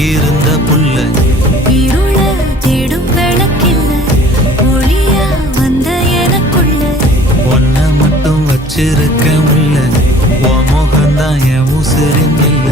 எங்கிருந்த புல்ல இருள தேடும் விளக்கில்ல ஒளியா வந்த எனக்குள்ள ஒன்ன மட்டும் வச்சிருக்க முல்ல உன் முகம்தான் என் உசிரின் இல்ல